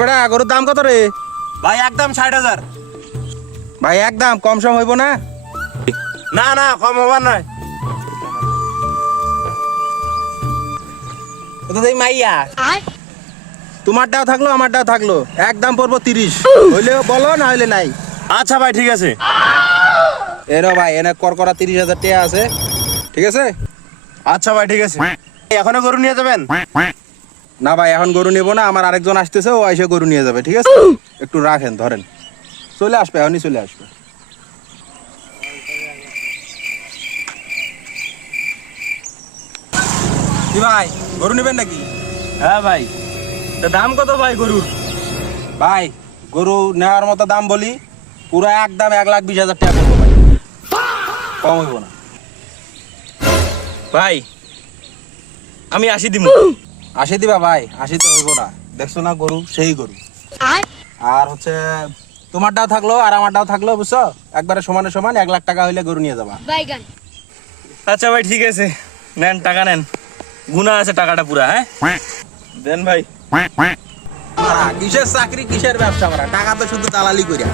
বেটা গরুর দাম কত রে? ভাই একদম 60,000। ভাই একদম কম সম হইব না? না না কম হবার নয়। তো এই মাইয়া তোমারটাও থাকলো আমারটাও থাকলো, একদম পড়বো 30। হইলেও বলো, না হইলে নাই। আচ্ছা ভাই ঠিক আছে। এনো ভাই এনে করকরা 30,000 টাকা আছে, ঠিক আছে? আচ্ছা ভাই ঠিক আছে। এখনো গরু নিয়ে যাবেন? না ভাই এখন গরু নেবো না, আমার আরেকজন আসতেছে, ও এসে গরু নিয়ে যাবে, ঠিক আছে? একটু রাখেন, ধরেন, চলে আসবে, এখনই চলে আসবে। কি ভাই গরু নেবেন নাকি? হ্যাঁ ভাই। তা দাম কত ভাই গরুর? ভাই গরু নেওয়ার মতো দাম বলি, পুরো একদম 1,20,000 টাকা পড়বো ভাই, কম হইব না। ভাই আমি 80 দিব। 80 দিবা ভাই? 80 হইব না, দেখছো না গরু সেই গরু। আর হচ্ছে তোমারটাও থাকলো আর আমারটাও থাকলো, বুঝছো? একবারে সমানে সমান 1,00,000 টাকা হইলে গরু নিয়ে যাবা। আচ্ছা ভাই ঠিক আছে, নেন টাকা নেন, গুনা আছে টাকাটা পুরা। হ্যাঁ দেন ভাই। কিসের চাকরি কিসের ব্যবসা করা, টাকা তো শুধু দালালি করিয়া।